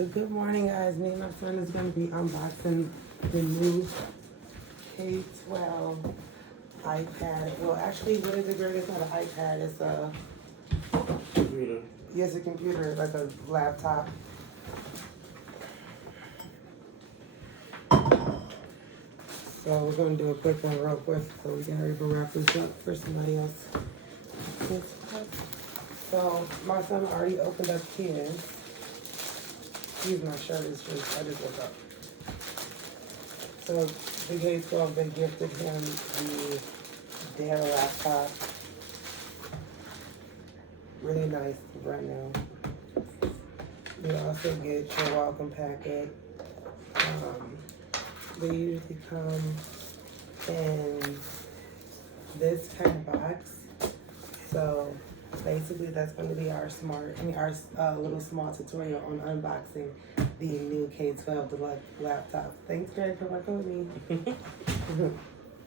So good morning, guys. Me and my son is going to be unboxing the new K12 iPad. Well, actually, what is it, Greg? It's not an iPad. It's a Computer. yes, a computer, like a laptop. So we're going to do a quick one real quick so we can hurry up and wrap this up for somebody else. So my son already opened up his. Excuse my shirt, it's just, I just woke up. So the K12, they gifted him the Dell laptop. Really nice, brand new. You also get your welcome packet. They usually come in this kind of box. So basically that's going to be our little small tutorial on unboxing the new K12 Deluxe laptop. Thanks, Greg, for working with me.